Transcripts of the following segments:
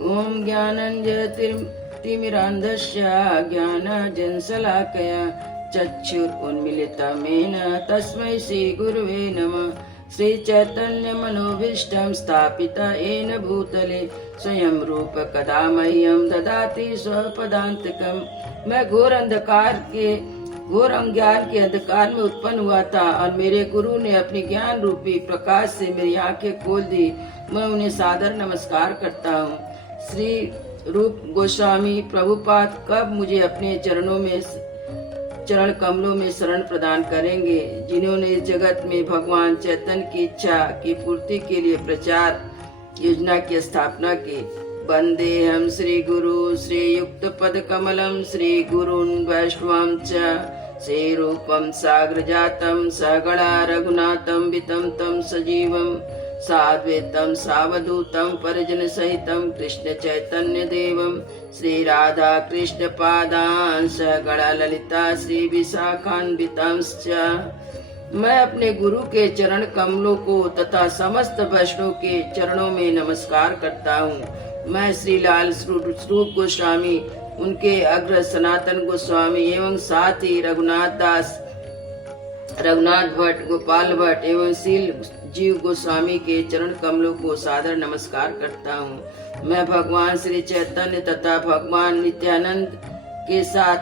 ओम ज्ञानञ्जनतिमिरान्धस्य ज्ञानाञ्जनशलाकया चक्षुरुन्मीलितमेन तस्मै श्रीगुरुवे नमः। श्रीचैतन्यमनोभीष्टं स्थापित येन भूतले स्वयं रूप कदा मह्यं ददाति स्वपदान्तिकम्। मैं घोर अज्ञान के अंधकार में उत्पन्न हुआ था और मेरे गुरु ने अपनी ज्ञान रूपी प्रकाश से मेरी आंखें खोल दी। मैं उन्हें सादर नमस्कार करता हूँ। श्री रूप गोस्वामी प्रभुपाद कब मुझे अपने चरण कमलों में शरण प्रदान करेंगे, जिन्होंने इस जगत में भगवान चैतन्य की इच्छा की पूर्ति के लिए प्रचार योजना की स्थापना की। वंदे हम श्री गुरु श्री युक्त पद कमलम श्री गुरुन् वैष्णवं च श्री रूपम साग्र जातम सगणा रघुनाथम वितम तम सजीवम साद्वैतम सावधूतम परिजन सहितम कृष्ण चैतन्य देवम श्री राधा कृष्ण पादान सगणा ललिता श्री विशाखान्वितांश्च। मैं अपने गुरु के चरण कमलों को तथा समस्त वैष्णव के चरणों में नमस्कार करता हूँ। मैं श्री लाल स्वरूप गोस्वामी, उनके अग्र सनातन गोस्वामी एवं साथ ही रघुनाथ भट्ट, गोपाल भट्ट एवं शील जीव गोस्वामी के चरण कमलों को सादर नमस्कार करता हूँ। मैं भगवान श्री चैतन्य तथा भगवान नित्यानंद के साथ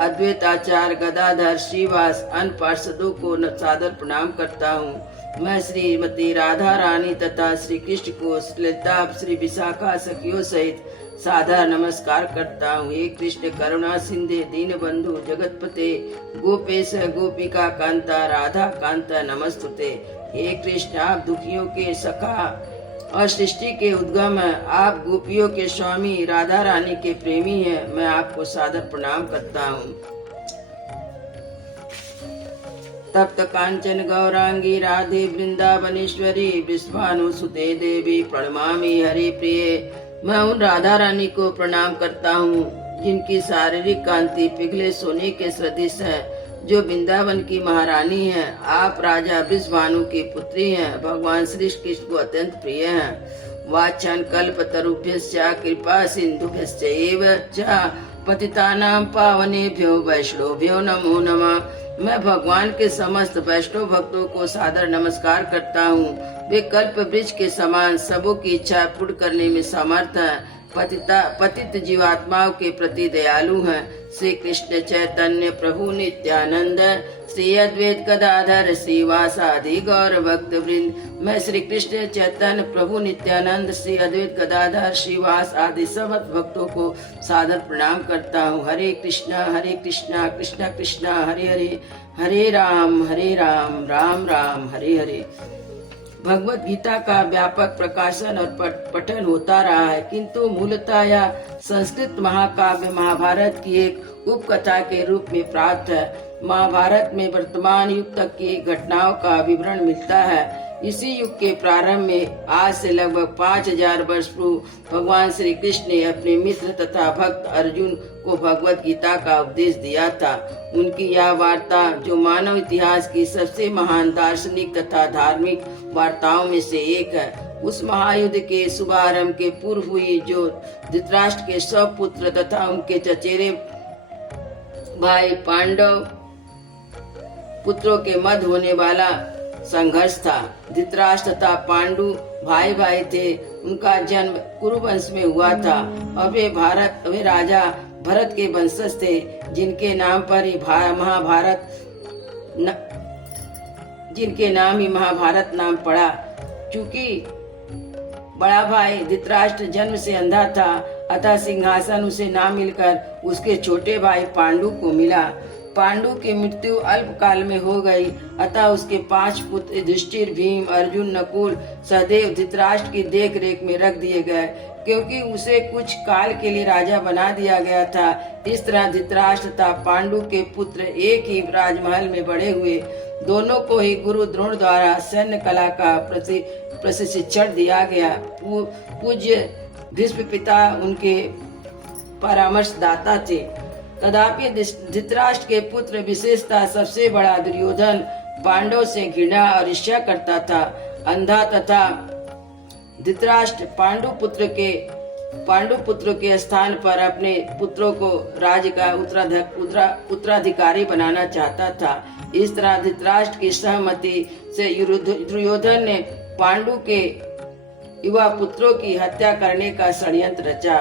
अद्वैत आचार्य गदाधर श्रीवास अन्य पार्षदों को सादर प्रणाम करता हूँ। मैं श्रीमती राधा रानी तथा श्री कृष्ण को ललिता श्री विशाखा सखियों सहित सादर नमस्कार करता हूँ। हे कृष्ण करुणा सिंधे दीन बंधु जगतपते गोपेश गोपिका कांता राधा कांता नमस्तुते। हे कृष्ण आप दुखियों के सखा और सृष्टि के उद्गम है। आप गोपियों के स्वामी राधा रानी के प्रेमी हैं। मैं आपको सादर प्रणाम करता हूँ। तप्त कांचन गौरांगी राधे वृंदावनेश्वरी विश्वानुसुते देवी प्रणमामि हरि प्रिय। मैं उन राधा रानी को प्रणाम करता हूँ जिनकी शारीरिक कांति पिघले सोने के सदृश है, जो वृंदावन की महारानी है। आप राजा विश्वानु की पुत्री हैं। भगवान श्री कृष्ण को अत्यंत प्रिय हैं। वाछन कल्पतरुभ्यश्च कृपा सिंधुभ्यश्च एव च पतितानां पावनेभ्यो वैष्णवेभ्यो नमो नमः। मैं भगवान के समस्त वैष्णव भक्तों को सादर नमस्कार करता हूँ। वे कल्प वृक्ष के समान सबों की इच्छा पूर्ण करने में समर्थ हैं। पतित जीवात्माओं के प्रति दयालु हैं। श्री कृष्ण चैतन्य प्रभु नित्यानंद श्री अद्वैत गदाधर श्रीवासादि गौर भक्त वृंद। मैं श्री कृष्ण चैतन्य प्रभु नित्यानंद श्री अद्वैत गदाधर श्रीवास आदि समस्त भक्तों को सादर प्रणाम करता हूँ। हरे कृष्णा कृष्ण कृष्ण हरे हरे, हरे राम राम राम हरे हरे। भगवत गीता का व्यापक प्रकाशन और पठन होता रहा है, किंतु मूलतः यह संस्कृत महाकाव्य महाभारत की एक उपकथा के रूप में प्राप्त है। महाभारत में वर्तमान युग तक की घटनाओं का विवरण मिलता है। इसी युग के प्रारंभ में आज से लगभग 5000 वर्ष पूर्व भगवान श्री कृष्ण ने अपने मित्र तथा भक्त अर्जुन को भगवत गीता का उपदेश दिया था। उनकी यह वार्ता, जो मानव इतिहास की सबसे महान दार्शनिक तथा धार्मिक वार्ताओं में से एक है, उस महायुद्ध के शुभारंभ के पूर्व हुई, जो धृतराष्ट्र के 100 पुत्र तथा उनके चचेरे भाई पांडव पुत्रों के मध्य होने वाला संघर्ष था। धृतराष्ट्र तथा पांडु भाई थे। उनका जन्म कुरुवंश में हुआ था और वे राजा भरत के वंशज थे, जिनके नाम ही महाभारत नाम पड़ा। चूंकि बड़ा भाई धृतराष्ट्र जन्म से अंधा था, अतः सिंहासन उसे ना मिलकर उसके छोटे भाई पांडु को मिला। पांडु की मृत्यु अल्पकाल में हो गई, अतः उसके 5 पुत्र युधिष्ठिर, भीम, अर्जुन, नकुल, सहदेव धृतराष्ट्र की देख रेख में रख दिए गए, क्योंकि उसे कुछ काल के लिए राजा बना दिया गया था। इस तरह धृतराष्ट्र तथा पांडु के पुत्र एक ही राजमहल में बड़े हुए। दोनों को ही गुरु द्रोण द्वारा सैन्य कला का प्रशिक्षण दिया गया। पूज्य भीष्म पिता उनके परामर्शदाता थे। तथापि धृतराष्ट्र के पुत्र, विशेषतः सबसे बड़ा दुर्योधन, पांडव से घृणा और ईर्ष्या करता था। अंधा तथा धृतराष्ट्र पांडु पुत्र के पांडु पुत्रों के स्थान पर अपने पुत्रों को राज्य का उत्तराधिकारी बनाना चाहता था। इस तरह धृतराष्ट्र की सहमति से दुर्योधन ने पांडु के युवा पुत्रों की हत्या करने का षड्यंत्र रचा।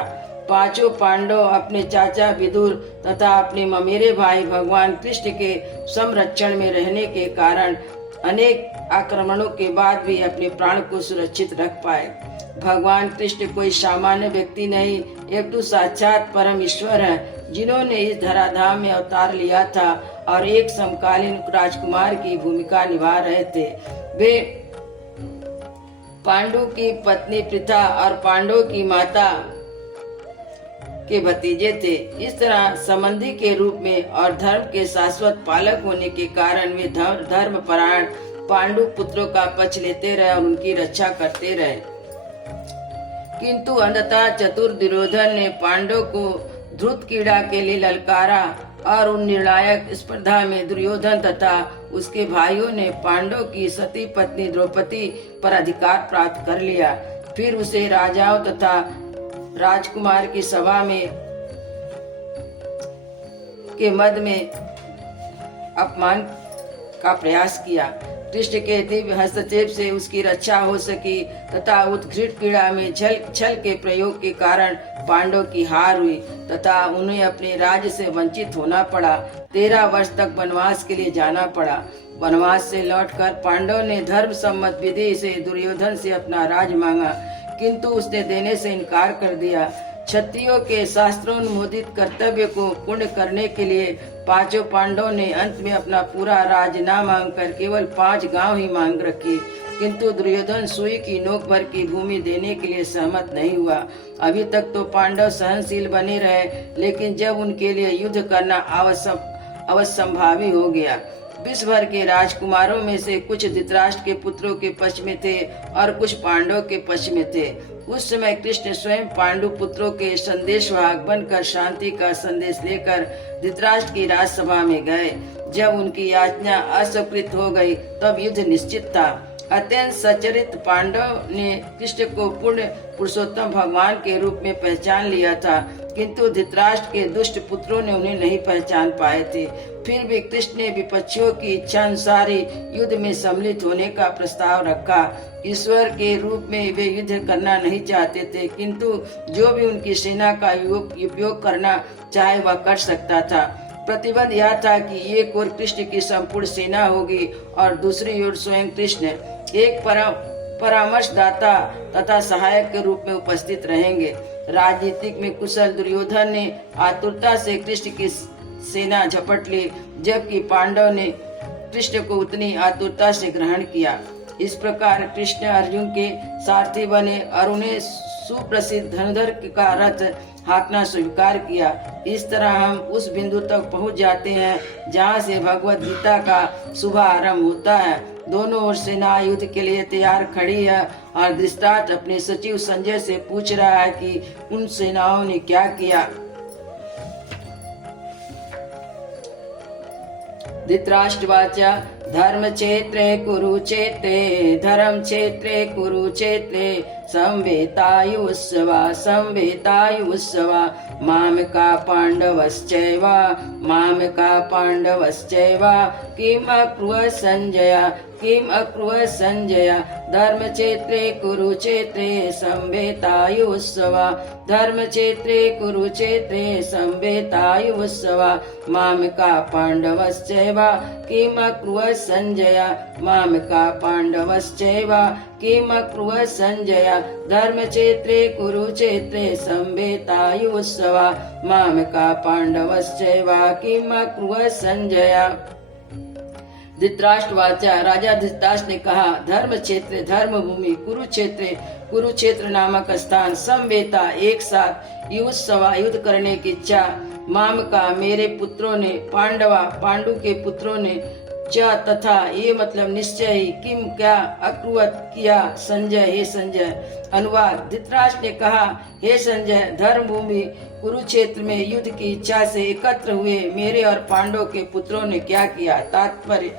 पांचों पांडव अपने चाचा विदुर तथा अपने ममेरे भाई भगवान कृष्ण के संरक्षण में रहने के कारण अनेक आक्रमणों के बाद भी अपने प्राण को सुरक्षित रख पाए। भगवान कृष्ण कोई सामान्य व्यक्ति नहीं, एक तो साक्षात परम ईश्वर है, जिन्होंने इस धराधाम में अवतार लिया था और एक समकालीन राजकुमार की भूमिका निभा रहे थे। वे पांडु की पत्नी पृथा और पांडव की माता के भतीजे थे। इस तरह संबंधी के रूप में और धर्म के शाश्वत पालक होने के कारण वे धर्म परायण पांडु पुत्रों का पक्ष लेते रहे और उनकी रक्षा करते रहे। किंतु अंततः चतुर दुर्योधन ने पांडव को ध्रुत क्रीड़ा के लिए ललकारा और उन निर्णायक स्पर्धा में दुर्योधन तथा उसके भाइयों ने पांडव की सती पत्नी द्रौपदी पर अधिकार प्राप्त कर लिया। फिर उसे राजाओं तथा राजकुमार की सभा में के मध्य में अपमान का प्रयास किया। कृष्ण के दिव्य हस्तक्षेप से उसकी रक्षा हो सकी तथा उत्कृष्ट क्रीड़ा में छल के प्रयोग के कारण पांडव की हार हुई तथा उन्हें अपने राज्य से वंचित होना पड़ा। 13 वर्ष तक वनवास के लिए जाना पड़ा। वनवास से लौटकर पांडव ने धर्म सम्मत विधि से दुर्योधन से अपना राज मांगा, किंतु उसने देने से इनकार कर दिया। क्षत्रियों के शास्त्रोन्मोदित कर्तव्य को पूर्ण करने के लिए पांचों पांडवों ने अंत में अपना पूरा राज न मांगकर केवल 5 गांव ही मांग रखी, किंतु दुर्योधन सुई की नोक भर की भूमि देने के लिए सहमत नहीं हुआ। अभी तक तो पांडव सहनशील बने रहे, लेकिन जब उनके लिए युद्ध करना अवश्यंभावी हो गया। विश्व भर के राजकुमारों में से कुछ धृतराष्ट्र के पुत्रों के पक्ष में थे और कुछ पांडव के पक्ष में थे। उस समय कृष्ण स्वयं पांडु पुत्रों के संदेशवाहक बनकर शांति का संदेश लेकर धृतराष्ट्र की राजसभा में गए। जब उनकी याचना अस्वीकृत हो गई तब युद्ध निश्चित था। अत्यंत सचरित पांडव ने कृष्ण को पूर्ण पुरुषोत्तम भगवान के रूप में पहचान लिया था, किंतु धृतराष्ट्र के दुष्ट पुत्रों ने उन्हें नहीं पहचान पाए थे। फिर भी कृष्ण ने विपक्षियों की इच्छा अनुसार युद्ध में सम्मिलित होने का प्रस्ताव रखा। ईश्वर के रूप में वे युद्ध करना नहीं चाहते थे, किंतु जो भी उनकी सेना का उपयोग करना चाहे वह कर सकता था। प्रतिबंध यह था कि एक ओर कृष्ण की संपूर्ण सेना होगी और दूसरी ओर स्वयं कृष्ण एक परामर्शदाता तथा सहायक के रूप में उपस्थित रहेंगे। राजनीतिक में कुशल दुर्योधन ने आतुरता से कृष्ण की सेना झपट ली, जबकि पांडव ने कृष्ण को उतनी आतुरता से ग्रहण किया। इस प्रकार कृष्ण अर्जुन के सारथी बने और उन्हें सुप्रसिद्ध धनुधर का रथ हाँकना स्वीकार किया। इस तरह हम उस बिंदु तक पहुंच जाते हैं जहां से भगवत गीता का शुभारंभ होता है। दोनों ओर सेना युद्ध के लिए तैयार खड़ी है और धृतराष्ट्र अपने सचिव संजय से पूछ रहा है कि उन सेनाओं ने क्या किया। धृतराष्ट्रवाचा धर्म क्षेत्रे कुरुक्षेत्रे धर्म क्षेत्रे कुरुक्षेत्रे संवेतायुत्सवा मामका पांडवश्चैव किम अकुर्वत् संजय धर्म क्षेत्रे कुरुक्षेत्रे संवेतायुत्सवा मामका पांडवश्चैव किम अकुर्वत् संजय धर्म क्षेत्रे कुरुक्षेत्रे संवेतायुत्सवा मामका पांडवश्चैव किम अकुर्वत् संजय। धृतराष्ट्रवाचा राजा धृतराष्ट्र ने कहा, धर्म क्षेत्र धर्म भूमि कुरुक्षेत्र नामक स्थान संवेता एक साथ युद्ध करने की इच्छा माम का मेरे पुत्रों ने पांडु के पुत्रों ने तथा ये मतलब निश्चय ही किम क्या अकुर्वत् किया संजय हे संजय। अनुवाद धृतराष्ट्र ने कहा, हे संजय धर्म भूमि कुरुक्षेत्र में युद्ध की इच्छा से एकत्र हुए मेरे और पांडव के पुत्रों ने क्या किया। तात्पर्य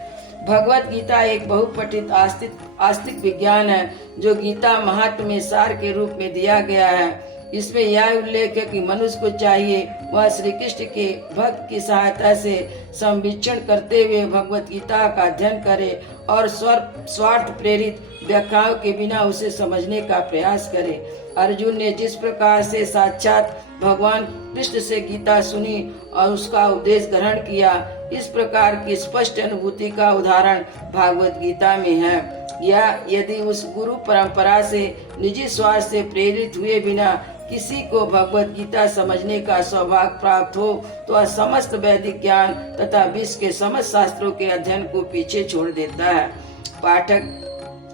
भगवत गीता एक बहुपठित आस्तिक विज्ञान है जो गीता महात्म्य में सार के रूप में दिया गया है। इसमें यह उल्लेख है कि मनुष्य को चाहिए वह श्री कृष्ण के भक्त की सहायता से संवीक्षण करते हुए भगवत गीता का अध्ययन करे और स्वार्थ प्रेरित व्याख्याओं के बिना उसे समझने का प्रयास करे। अर्जुन ने जिस प्रकार से साक्षात भगवान कृष्ण से गीता सुनी और उसका उपदेश ग्रहण किया, इस प्रकार की स्पष्ट अनुभूति का उदाहरण भागवत गीता में है। या यदि उस गुरु परंपरा से निजी स्वार्थ से प्रेरित हुए बिना किसी को भगवत गीता समझने का सौभाग्य प्राप्त हो तो समस्त वैदिक ज्ञान तथा विश्व के समस्त शास्त्रों के अध्ययन को पीछे छोड़ देता है। पाठक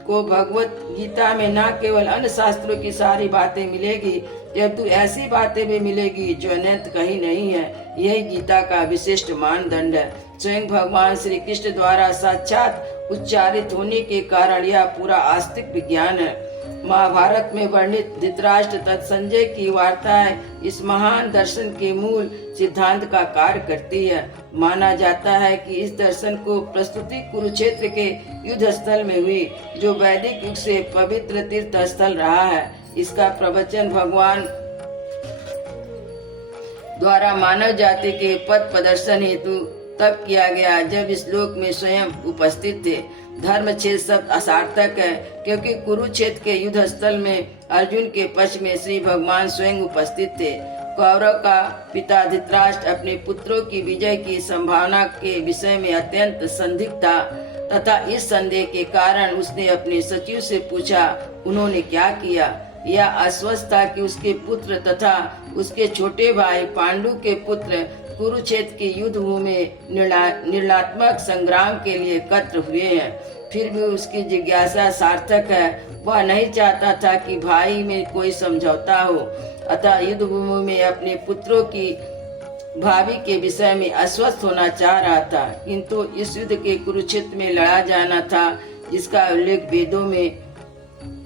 को भगवत गीता में न केवल अन्य शास्त्रों की सारी बातें मिलेगी, किंतु ऐसी बातें भी मिलेगी जो अन्यत्र कहीं नहीं है। यही गीता का विशिष्ट मानदंड है। स्वयं भगवान श्री कृष्ण द्वारा साक्षात उच्चारित होने के कारण यह पूरा आस्तिक विज्ञान है। महाभारत में वर्णित धृतराष्ट्र तथा संजय की वार्ताएं इस महान दर्शन के मूल सिद्धांत का कार्य करती है। माना जाता है कि इस दर्शन को प्रस्तुति कुरुक्षेत्र के युद्ध स्थल में हुई, जो वैदिक युग से पवित्र तीर्थ स्थल रहा है। इसका प्रवचन भगवान द्वारा मानव जाति के पथ प्रदर्शन हेतु तब किया गया जब इस लोक में स्वयं उपस्थित थे। धर्म क्षेत्र शब्द असार्थक है, क्योंकि कुरुक्षेत्र के युद्ध स्थल में अर्जुन के पक्ष में श्री भगवान स्वयं उपस्थित थे। कौरव का पिता धृतराष्ट्र अपने पुत्रों की विजय की संभावना के विषय में अत्यंत संदिग्ध था तथा इस संदेह के कारण उसने अपने सचिव से पूछा, उन्होंने क्या किया। यह आश्वस्त था कि उसके पुत्र तथा उसके छोटे भाई पांडु के पुत्र कुरुक्षेत्र की युद्ध भूमि में निर्णात्मक संग्राम के लिए एकत्र हुए हैं। फिर भी उसकी जिज्ञासा सार्थक है। वह नहीं चाहता था कि भाई में कोई समझौता हो, अतः युद्ध भूमि में अपने पुत्रों की भावी के विषय में आश्वस्त होना चाह रहा था। किंतु इस युद्ध के कुरुक्षेत्र में लड़ा जाना था, जिसका उल्लेख वेदों में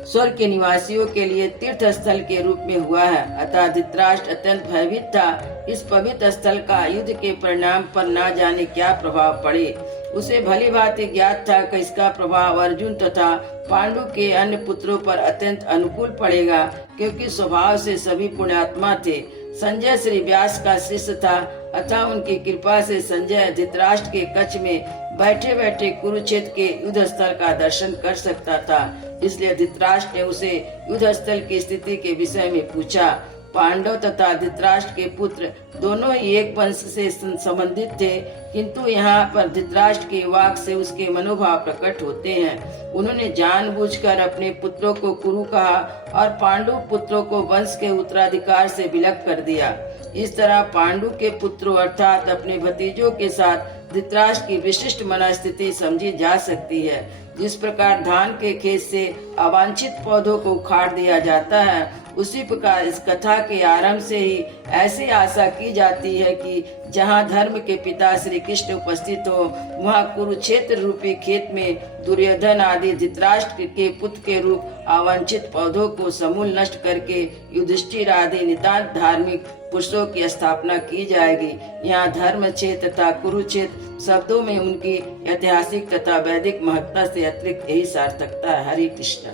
स्वर्ग के निवासियों के लिए तीर्थ स्थल के रूप में हुआ है। अतः धृतराष्ट्र अत्यंत भयभीत था। इस पवित्र स्थल का युद्ध के परिणाम पर न जाने क्या प्रभाव पड़े। उसे भली भांति ज्ञात था कि इसका प्रभाव अर्जुन तथा पांडु के अन्य पुत्रों पर अत्यंत अनुकूल पड़ेगा, क्योंकि स्वभाव से सभी पुण्यात्मा थे। संजय श्री व्यास का शिष्य था, अतः उनकी कृपा से संजय धृतराष्ट्र के कक्ष में बैठे बैठे कुरुक्षेत्र के युद्ध स्थल का दर्शन कर सकता था। इसलिए धृतराष्ट्र ने उसे युद्ध स्थल की स्थिति के विषय में पूछा। पांडव तथा धृतराष्ट्र के पुत्र दोनों ही एक वंश से संबंधित थे, किंतु यहाँ पर धृतराष्ट्र के वाक से उसके मनोभाव प्रकट होते हैं। उन्होंने जानबूझकर अपने पुत्रों को कुरु कहा और पांडु पुत्रों को वंश के उत्तराधिकार से विलग कर दिया। इस तरह पांडु के पुत्रों अर्थात अपने भतीजों के साथ धृतराष्ट्र की विशिष्ट मनस्थिति समझी जा सकती है। जिस प्रकार धान के खेत से अवांछित पौधों को उखाड़ दिया जाता है, उसी प्रकार इस कथा के आरंभ से ही ऐसी आशा की जाती है कि जहाँ धर्म के पिता श्री कृष्ण उपस्थित हो, वहाँ कुरुक्षेत्र रूपी खेत में दुर्योधन आदि धृतराष्ट्र के पुत्र के रूप अवांछित पौधों को समूल नष्ट करके युधिष्ठिर आदि नितांत धार्मिक पुरुषों की स्थापना की जाएगी। यहाँ धर्म क्षेत्र तथा कुरुक्षेत्र शब्दों में उनकी ऐतिहासिक तथा वैदिक महत्ता से अतिरिक्त यही सार्थकता है। हरि कृष्ण।